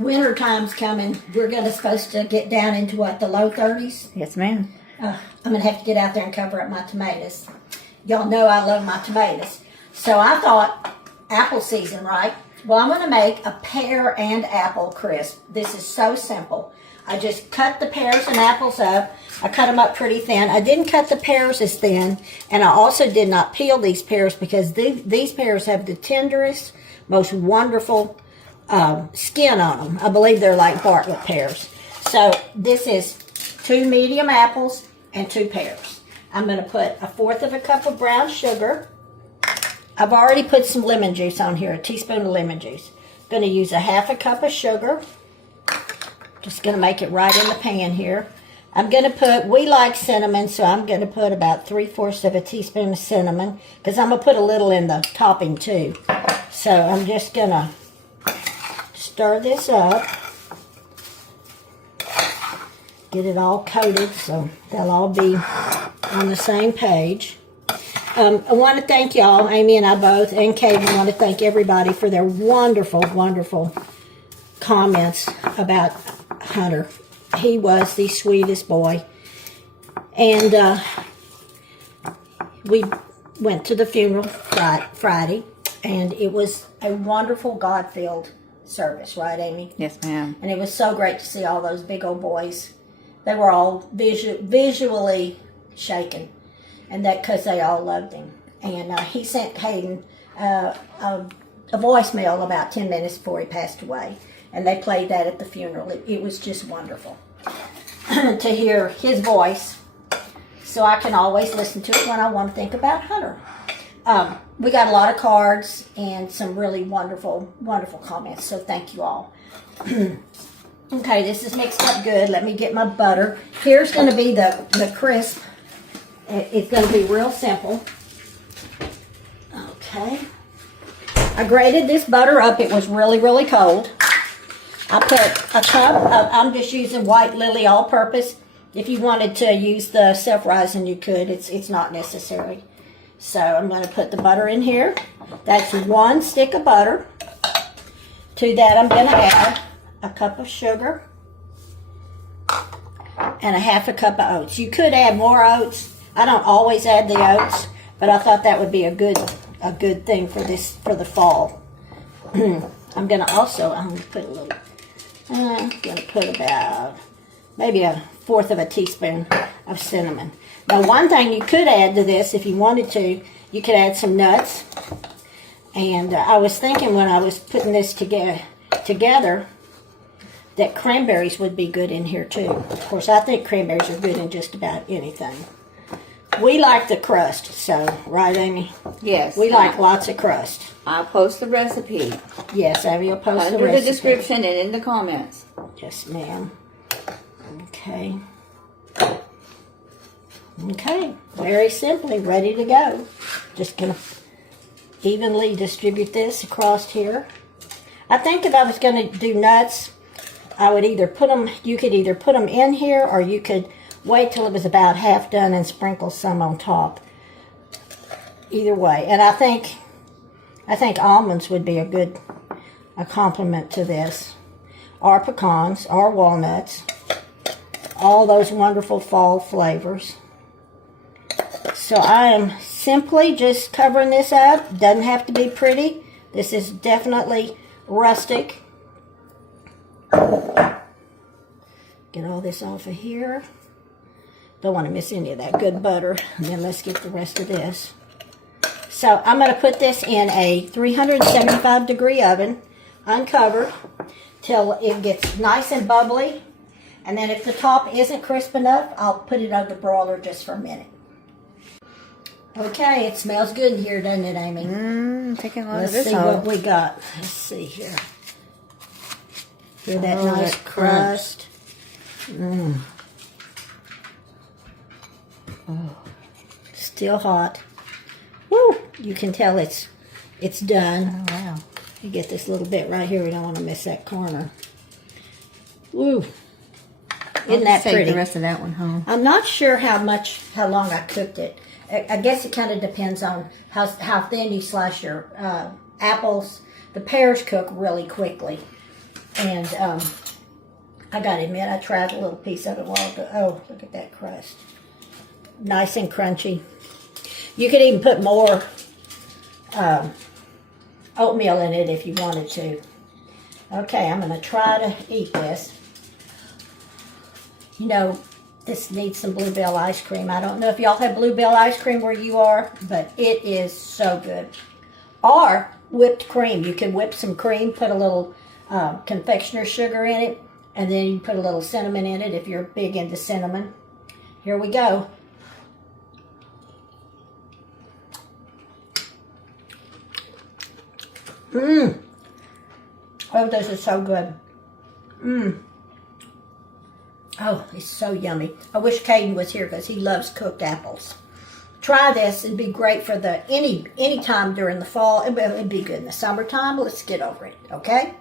winter time's coming. We're supposed to get down into what, the low 30s? Yes, ma'am. I'm going to have to get out there and cover up my tomatoes. Y'all know I love my tomatoes. So I thought, apple season, right? Well, I'm going to make a pear and apple crisp. This is so simple. I just cut the pears and apples up. I cut them up pretty thin. I didn't cut the pears as thin, and I also did not peel these pears because these pears have the tenderest, most wonderful skin on them. I believe they're like Bartlett pears. So this is 2 medium apples and 2 pears. I'm going to put 1/4 cup of brown sugar. I've already put some lemon juice on here, a teaspoon of lemon juice. Going to use 1/2 cup of sugar. Just going to make it right in the pan here. I'm going to put, we like cinnamon, so I'm going to put about 3/4 of a teaspoon of cinnamon, because I'm going to put a little in the topping too. So I'm just going to stir this up. Get it all coated so they'll all be on the same page. I want to thank y'all, Amy and I both, and Kate, I want to thank everybody for their wonderful, wonderful comments about Hunter. He was the sweetest boy. And we went to the funeral Friday, and it was a wonderful God-filled service, right, Amy? Yes, ma'am. And it was so great to see all those big old boys. They were all visually shaken, and that because they all loved him. And he sent Hayden a voicemail about 10 minutes before he passed away, and they played that at the funeral. It was just wonderful to hear his voice, so I can always listen to it when I want to think about Hunter. We got a lot of cards and some really wonderful, wonderful comments, so thank you all. Okay, this is mixed up good. Let me get my butter. Here's going to be the crisp. It's going to be real simple. Okay. I grated this butter up. It was really, really cold. I put a cup of, I'm just using white lily all-purpose. If you wanted to use the self-rising, you could. It's not necessary. So I'm going to put the butter in here. That's 1 stick of butter. To that, I'm going to add a cup of sugar and 1/2 cup of oats. You could add more oats. I don't always add the oats, but I thought that would be a good thing for the fall. I'm going to put a little. I'm going to put about maybe 1/4 of a teaspoon of cinnamon. Now, one thing you could add to this, if you wanted to, you could add some nuts. And I was thinking when I was putting this together that cranberries would be good in here too. Of course, I think cranberries are good in just about anything. We like the crust, so, right, Amy? Yes. We like lots of crust. I'll post the recipe. Yes, Amy will post the recipe. Under the description and in the comments. Yes, ma'am. Okay. Okay, very simply, ready to go. Just going to evenly distribute this across here. I think if I was going to do nuts, I would either put them, you could either put them in here, or you could wait till it was about half done and sprinkle some on top. Either way. And I think almonds would be a complement to this. Or pecans, or walnuts. All those wonderful fall flavors. So I am simply just covering this up. Doesn't have to be pretty. This is definitely rustic. Get all this off of here. Don't want to miss any of that good butter. And then let's get the rest of this. So I'm going to put this in a 375 degree oven, uncovered, till it gets nice and bubbly. And then if the top isn't crisp enough, I'll put it on the broiler just for a minute. Okay, it smells good in here, doesn't it, Amy? Taking a lot Let's of this see off. what we got. Let's see here. Hear that Oh, nice that crust? Oh, still hot. Woo! You can tell it's done. Oh, wow. You get this little bit right here. We don't want to miss that corner. Woo! Isn't that Take pretty? the rest of that one home. I'm not sure how long I cooked it. I guess it kind of depends on how thin you slice your apples. The pears cook really quickly. And I gotta admit, I tried a little piece of it a while ago. Oh, look at that crust. Nice and crunchy. You could even put more oatmeal in it if you wanted to. Okay, I'm gonna try to eat this. You know, this needs some bluebell ice cream. I don't know if y'all have bluebell ice cream where you are, but it is so good. Or whipped cream. You can whip some cream, put a little confectioner's sugar in it, and then you put a little cinnamon in it if you're big into cinnamon. Here we go. Mmm. Oh, this is so good. Mmm. Oh, it's so yummy. I wish Caden was here because he loves cooked apples. Try this. It'd be great for any time during the fall. It'd be good in the summertime. Let's get over it, okay?